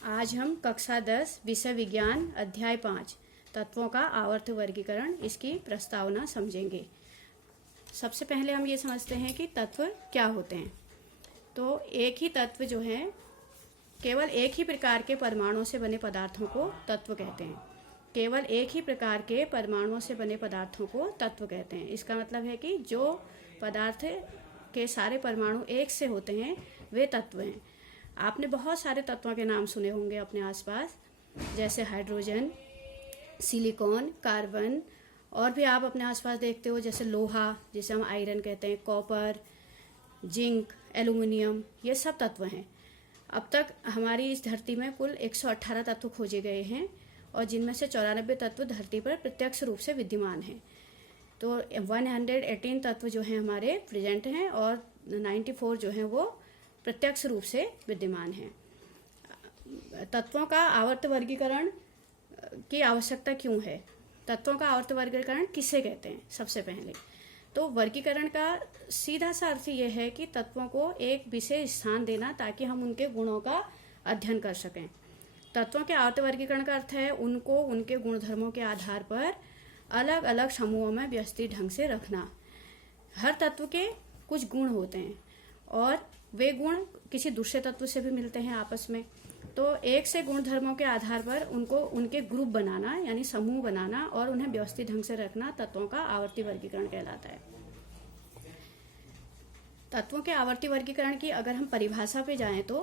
आज हम कक्षा 10 विषय विज्ञान अध्याय 5 तत्वों का आवर्त वर्गीकरण इसकी प्रस्तावना समझेंगे। सबसे पहले हम ये समझते हैं कि तत्व क्या होते हैं। तो एक ही तत्व जो है, केवल एक ही प्रकार के परमाणुओं से बने पदार्थों को तत्व कहते हैं। केवल एक ही प्रकार के परमाणुओं से बने पदार्थों को तत्व कहते हैं। इसका मतलब है कि जो पदार्थ के सारे परमाणु एक से होते हैं वे तत्व हैं। आपने बहुत सारे तत्वों के नाम सुने होंगे अपने आसपास, जैसे हाइड्रोजन, सिलिकॉन, कार्बन, और भी आप अपने आसपास देखते हो जैसे लोहा, जिसे हम आयरन कहते हैं, कॉपर, जिंक, एल्युमिनियम, ये सब तत्व हैं। अब तक हमारी इस धरती में कुल 118 तत्व खोजे गए हैं और जिनमें से 94 तत्व धरती पर प्रत्यक्ष रूप से विद्यमान हैं। तो 118 तत्व जो हैं हमारे प्रेजेंट हैं और 94 जो हैं वो प्रत्यक्ष रूप से विद्यमान हैं। तत्वों का आवर्त वर्गीकरण की आवश्यकता क्यों है? तत्वों का आवर्त वर्गीकरण किसे कहते हैं? सबसे पहले तो वर्गीकरण का सीधा सा अर्थ यह है कि तत्वों को एक विशेष स्थान देना ताकि हम उनके गुणों का अध्ययन कर सकें। तत्वों के आवर्त वर्गीकरण का अर्थ है उनको उनके गुणधर्मों के आधार पर अलग अलग समूहों में व्यवस्थित ढंग से रखना। हर तत्व के कुछ गुण होते हैं और वे गुण किसी दूसरे तत्व से भी मिलते हैं आपस में। तो एक से गुण धर्मों के आधार पर उनको उनके ग्रुप बनाना यानी समूह बनाना और उन्हें व्यवस्थित ढंग से रखना तत्वों का आवर्ती वर्गीकरण कहलाता है। तत्वों के आवर्ती वर्गीकरण की अगर हम परिभाषा पे जाएं तो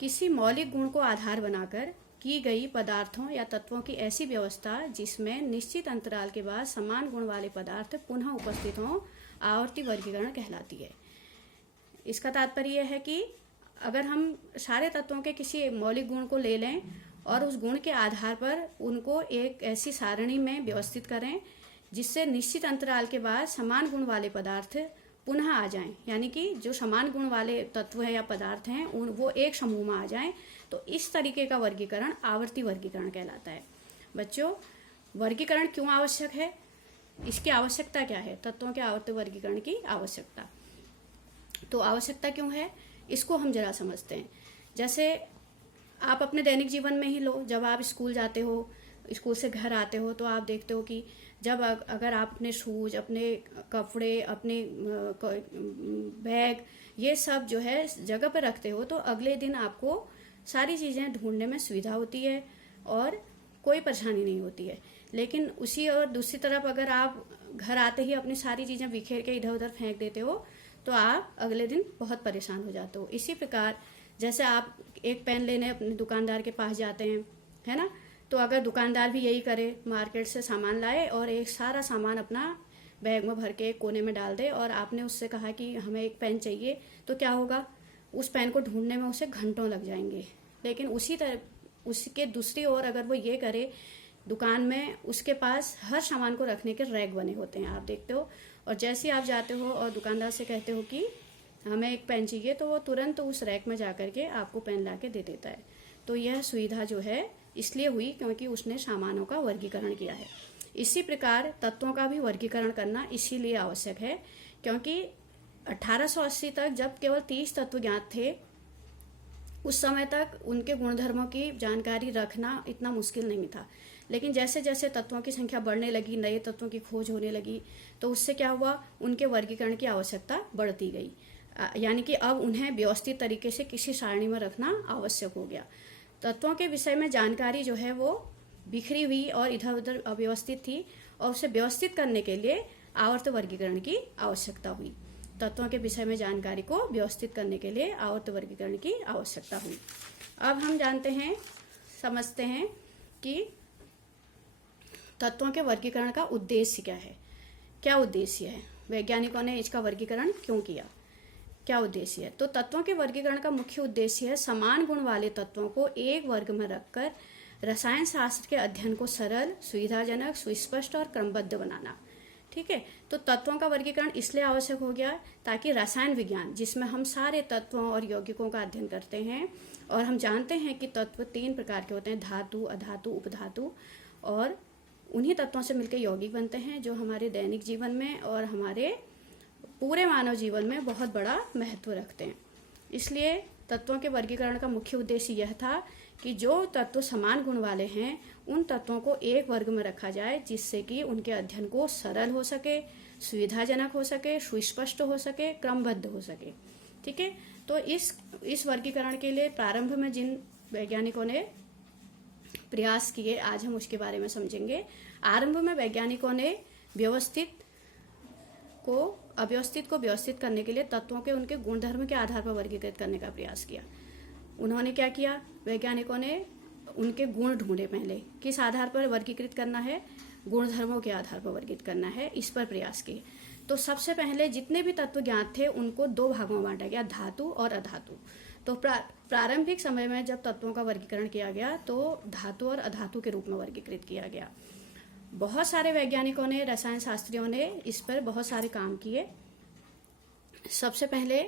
किसी मौलिक गुण को आधार बनाकर की गई पदार्थों या तत्वों की ऐसी व्यवस्था जिसमें निश्चित अंतराल के बाद समान गुण वाले पदार्थ पुनः उपस्थित हों, आवर्ती वर्गीकरण कहलाती है। इसका तात्पर्य यह है कि अगर हम सारे तत्वों के किसी मौलिक गुण को ले लें और उस गुण के आधार पर उनको एक ऐसी सारणी में व्यवस्थित करें जिससे निश्चित अंतराल के बाद समान गुण वाले पदार्थ पुनः आ जाएं, यानी कि जो समान गुण वाले तत्व हैं या पदार्थ हैं वो एक समूह में आ जाएं, तो इस तरीके का वर्गीकरण आवर्ती वर्गीकरण कहलाता है। बच्चों, वर्गीकरण क्यों आवश्यक है? इसकी आवश्यकता क्या है? तत्वों के आवर्ती वर्गीकरण की आवश्यकता, तो आवश्यकता क्यों है इसको हम जरा समझते हैं। जैसे आप अपने दैनिक जीवन में ही लो, जब आप स्कूल जाते हो, स्कूल से घर आते हो, तो आप देखते हो कि जब अगर आप अपने शूज, अपने कपड़े, अपने बैग, ये सब जो है जगह पर रखते हो तो अगले दिन आपको सारी चीज़ें ढूंढने में सुविधा होती है और कोई परेशानी नहीं होती है। लेकिन उसी और दूसरी तरफ अगर आप घर आते ही अपनी सारी चीज़ें बिखेर के इधर उधर फेंक देते हो तो आप अगले दिन बहुत परेशान हो जाते हो। इसी प्रकार जैसे आप एक पेन लेने अपने दुकानदार के पास जाते हैं, है ना, तो अगर दुकानदार भी यही करे, मार्केट से सामान लाए और एक सारा सामान अपना बैग में भर के एक कोने में डाल दे और आपने उससे कहा कि हमें एक पेन चाहिए, तो क्या होगा? उस पेन को ढूंढने में उसे घंटों लग जाएंगे। लेकिन उसी तरह उसके दूसरी ओर अगर वो ये करे, दुकान में उसके पास हर सामान को रखने के रैक बने होते हैं, आप देखते हो, और जैसे आप जाते हो और दुकानदार से कहते हो कि हमें एक पेन चाहिए तो वो तुरंत उस रैक में जाकर के आपको पेन ला के दे देता है। तो यह सुविधा जो है इसलिए हुई क्योंकि उसने सामानों का वर्गीकरण किया है। इसी प्रकार तत्वों का भी वर्गीकरण करना इसीलिए आवश्यक है क्योंकि 1880 तक जब केवल 30 तत्व ज्ञात थे, उस समय तक उनके गुणधर्मों की जानकारी रखना इतना मुश्किल नहीं था। लेकिन जैसे जैसे तत्वों की संख्या बढ़ने लगी, नए तत्वों की खोज होने लगी, तो उससे क्या हुआ? उनके वर्गीकरण की आवश्यकता बढ़ती गई, यानी कि अब उन्हें व्यवस्थित तरीके से किसी सारणी में रखना आवश्यक हो गया। तत्वों के विषय में जानकारी जो है वो बिखरी हुई और इधर उधर अव्यवस्थित थी और उसे व्यवस्थित करने के लिए आवर्त वर्गीकरण की आवश्यकता हुई। तत्वों के विषय में जानकारी को व्यवस्थित करने के लिए आवर्त वर्गीकरण की आवश्यकता हुई। अब हम जानते हैं, समझते हैं कि तत्वों के वर्गीकरण का उद्देश्य क्या है। क्या उद्देश्य है? वैज्ञानिकों ने इसका वर्गीकरण क्यों किया? क्या उद्देश्य है? तो तत्वों के वर्गीकरण का मुख्य उद्देश्य है समान गुण वाले तत्वों को एक वर्ग में रखकर रसायन शास्त्र के अध्ययन को सरल, सुविधाजनक, सुस्पष्ट और क्रमबद्ध बनाना। ठीक है, तो तत्वों का वर्गीकरण इसलिए आवश्यक हो गया ताकि रसायन विज्ञान, जिसमें हम सारे तत्वों और यौगिकों का अध्ययन करते हैं और हम जानते हैं कि तत्व 3 प्रकार के होते हैं, धातु, अधातु, उपधातु, और उन्हीं तत्वों से मिलकर यौगिक बनते हैं जो हमारे दैनिक जीवन में और हमारे पूरे मानव जीवन में बहुत बड़ा महत्व रखते हैं। इसलिए तत्वों के वर्गीकरण का मुख्य उद्देश्य यह था कि जो तत्व समान गुण वाले हैं उन तत्वों को एक वर्ग में रखा जाए, जिससे कि उनके अध्ययन को सरल हो सके, सुविधाजनक हो सके, सुस्पष्ट हो सके, क्रमबद्ध हो सके। ठीक है, तो इस वर्गीकरण के लिए प्रारंभ में जिन वैज्ञानिकों ने प्रयास किए, आज हम उसके बारे में समझेंगे। आरंभ में वैज्ञानिकों ने अव्यवस्थित को व्यवस्थित करने के लिए तत्वों के उनके गुणधर्म के आधार पर वर्गीकृत करने का प्रयास किया। उन्होंने क्या किया, वैज्ञानिकों ने उनके गुण ढूंढे। पहले किस आधार पर वर्गीकृत करना है, गुणधर्मों के आधार पर वर्गीकृत करना है, इस पर प्रयास किए। तो सबसे पहले जितने भी तत्व ज्ञात थे उनको दो भागों में बांटा गया, धातु और अधातु। तो प्रारंभिक समय में जब तत्वों का वर्गीकरण किया गया तो धातु और अधातु के रूप में वर्गीकृत किया गया। बहुत सारे वैज्ञानिकों ने, रसायन शास्त्रियों ने इस पर बहुत सारे काम किए। सबसे पहले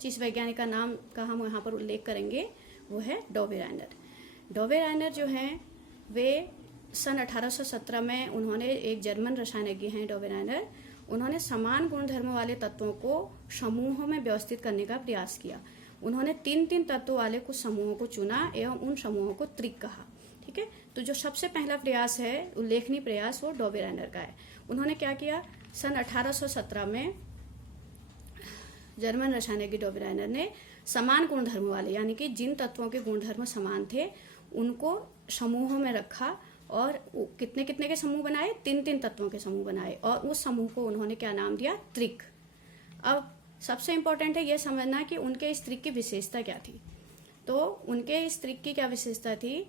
जिस वैज्ञानिक का नाम का हम यहाँ पर उल्लेख करेंगे वो है डॉबे रायनर। डॉबे रायनर जो हैं वे सन 1817 में, उन्होंने, एक जर्मन रसायनज्ञ हैं डॉबे रायनर, उन्होंने समान गुणधर्म वाले तत्वों को समूहों में व्यवस्थित करने का प्रयास किया। उन्होंने 3-3 तत्वों वाले कुछ समूहों को चुना एवं उन समूहों को त्रिक कहा। ठीक है, तो जो सबसे पहला प्रयास है, उल्लेखनीय प्रयास, वो डॉबे रायनर का है। उन्होंने क्या किया, सन 1817 में जर्मन रसायनज्ञ डॉबे रायनर ने समान गुणधर्म वाले, यानी कि जिन तत्वों के गुणधर्म समान थे, उनको समूहों में रखा और कितने कितने के समूह बनाए, 3-3 तत्वों के समूह बनाए और उस समूह को उन्होंने क्या नाम दिया, त्रिक। अब सबसे इंपॉर्टेंट है यह समझना कि उनके इस त्रिक की विशेषता क्या थी। तो उनके इस त्रिक की क्या विशेषता थी,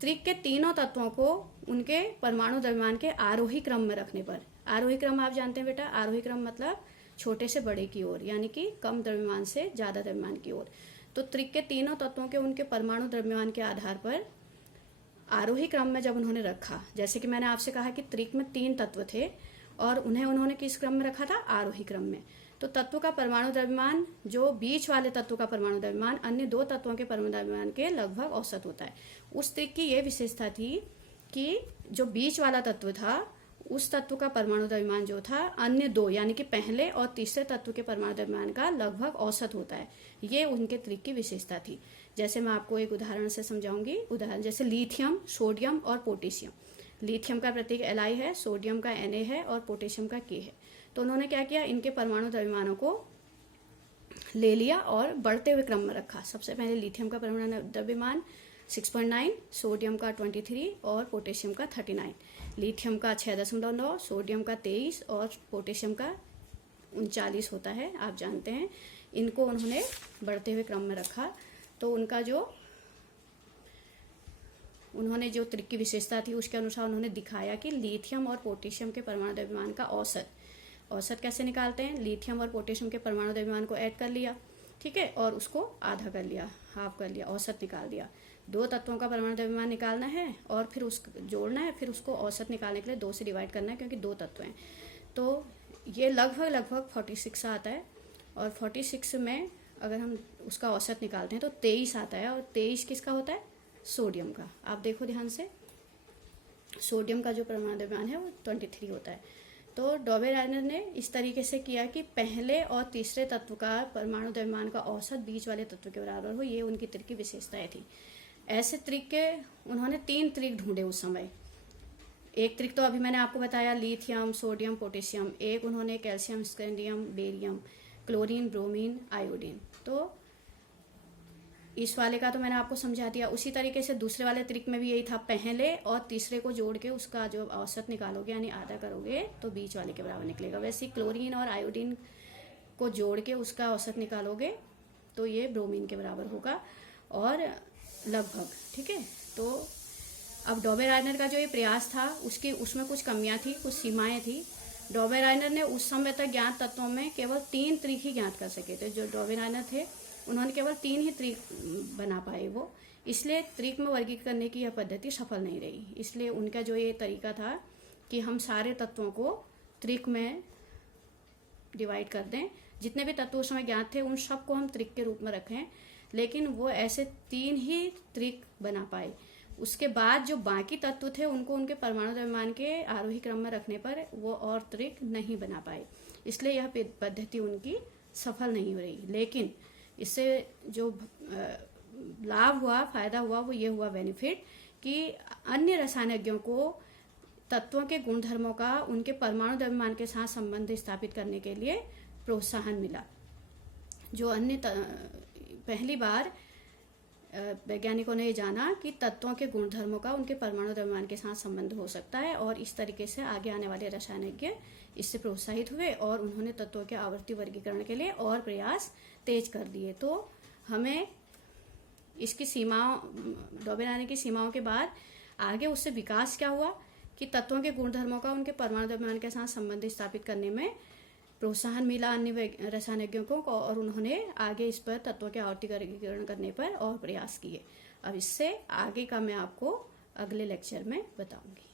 त्रिक के तीनों तत्वों को उनके परमाणु द्रव्यमान के आरोही क्रम में रखने पर, आरोही क्रम आप जानते हैं बेटा, आरोही क्रम मतलब छोटे से बड़े की ओर, यानी कि कम द्रव्यमान से ज्यादा द्रव्यमान की ओर। तो त्रिक के तीनों तत्वों के उनके परमाणु द्रव्यमान के आधार पर आरोही क्रम में जब उन्होंने रखा, जैसे कि मैंने आपसे कहा कि त्रिक में 3 तत्व थे और उन्होंने किस क्रम में रखा था, आरोही क्रम में। तो तत्व का परमाणु द्रव्यमान, जो बीच वाले तत्व का परमाणु द्रव्यमान अन्य 2 तत्वों के परमाणु द्रव्यमान के लगभग औसत होता है। उस त्रिक की यह विशेषता थी कि जो बीच वाला तत्व था उस तत्व का परमाणु द्रव्यमान जो था अन्य 2, यानी कि पहले और तीसरे तत्व के परमाणु द्रव्यमान का लगभग औसत होता है। ये उनके त्रिक की विशेषता थी। जैसे मैं आपको एक उदाहरण से समझाऊंगी। उदाहरण जैसे लिथियम, सोडियम और पोटेशियम। लिथियम का प्रतीक Li है, सोडियम का Na है और पोटेशियम का K है। तो उन्होंने क्या किया, इनके परमाणु द्रव्यमानों को ले लिया और बढ़ते हुए क्रम में रखा। सबसे पहले लिथियम का परमाणु द्रव्यमान 6.9, सोडियम का 23 और पोटेशियम का 39। लिथियम का 6.9, सोडियम का 23 और पोटेशियम का 39 होता है, आप जानते हैं। इनको उन्होंने बढ़ते हुए क्रम में रखा। तो उन्होंने जो त्रिक की विशेषता थी उसके अनुसार उन्होंने दिखाया कि लिथियम और पोटेशियम के परमाणु द्रव्यमान का औसत कैसे निकालते हैं। लिथियम और पोटेशियम के परमाणु द्रव्यमान को ऐड कर लिया, ठीक है, और उसको आधा कर लिया, हाफ कर लिया, औसत निकाल दिया। 2 तत्वों का परमाणु द्रव्यमान निकालना है और फिर जोड़ना है, फिर उसको औसत निकालने के लिए 2 से डिवाइड करना है, क्योंकि 2 तत्व हैं। तो ये लगभग 46 आता है और 46 में अगर हम उसका औसत निकालते हैं तो 23 आता है। और 23 किसका होता है, सोडियम का। आप देखो ध्यान से, सोडियम का जो परमाणु द्रव्यमान है वो 23 होता है। तो डॉबे रायनर ने इस तरीके से किया कि पहले और तीसरे तत्व का परमाणु द्रव्यमान का औसत बीच वाले तत्व के बराबर हो। ये उनकी त्रिक की विशेषताएं थी। ऐसे त्रिक के उन्होंने 3 त्रिक ढूंढे उस समय। एक त्रिक तो अभी मैंने आपको बताया, लिथियम, सोडियम, पोटेशियम। एक उन्होंने calcium, scandium, barium, chlorine, bromine, iodine. तो इस वाले का तो मैंने आपको समझा दिया। उसी तरीके से दूसरे वाले त्रिक में भी यही था, पहले और तीसरे को जोड़ के उसका जो औसत निकालोगे यानी आधा करोगे तो बीच वाले के बराबर निकलेगा। वैसे ही क्लोरीन और आयोडीन को जोड़ के उसका औसत निकालोगे तो ये ब्रोमीन के बराबर होगा और लगभग, ठीक है। तो अब डॉबे रायनर का जो ये प्रयास था उसमें कुछ कमियां थी, कुछ सीमाएं थी। डॉबे रायनर ने उस समय तक ज्ञात तत्वों में केवल 3 त्रिक ही ज्ञात कर सके थे। जो डॉबे रायनर थे उन्होंने केवल 3 ही त्रिक बना पाए वो, इसलिए त्रिक में वर्गीकृत करने की यह पद्धति सफल नहीं रही। इसलिए उनका जो ये तरीका था कि हम सारे तत्वों को त्रिक में डिवाइड कर दें, जितने भी तत्व उस समय ज्ञात थे उन सबको हम त्रिक के रूप में रखें, लेकिन वो ऐसे 3 ही त्रिक बना पाए। उसके बाद जो बाकी तत्व थे उनको उनके परमाणु द्रव्यमान के आरोही क्रम में रखने पर वो और त्रिक नहीं बना पाए, इसलिए यह पद्धति उनकी सफल नहीं हो रही। लेकिन इससे जो लाभ हुआ, फायदा हुआ, वो ये हुआ बेनिफिट कि अन्य रसायनज्ञों को तत्वों के गुणधर्मों का उनके परमाणु द्रव्यमान के साथ संबंध स्थापित करने के लिए प्रोत्साहन मिला। जो अन्य पहली बार वैज्ञानिकों ने जाना कि तत्वों के गुणधर्मों का उनके परमाणु द्रव्यमान के साथ संबंध हो सकता है, और इस तरीके से आगे आने वाले रसायनज्ञ इससे प्रोत्साहित हुए और उन्होंने तत्वों के आवर्ती वर्गीकरण के लिए और प्रयास तेज कर दिए। तो हमें इसकी सीमाओं, डॉबेराने की सीमाओं के बाद आगे उससे विकास क्या हुआ कि तत्वों के गुणधर्मों का उनके परमाणु द्रव्यमान के साथ संबंध स्थापित करने में प्रोत्साहन मिला अन्य रसायनज्ञों को, और उन्होंने आगे इस पर तत्वों के आवर्ती वर्गीकरण करने पर और प्रयास किए। अब इससे आगे का मैं आपको अगले लेक्चर में बताऊंगी।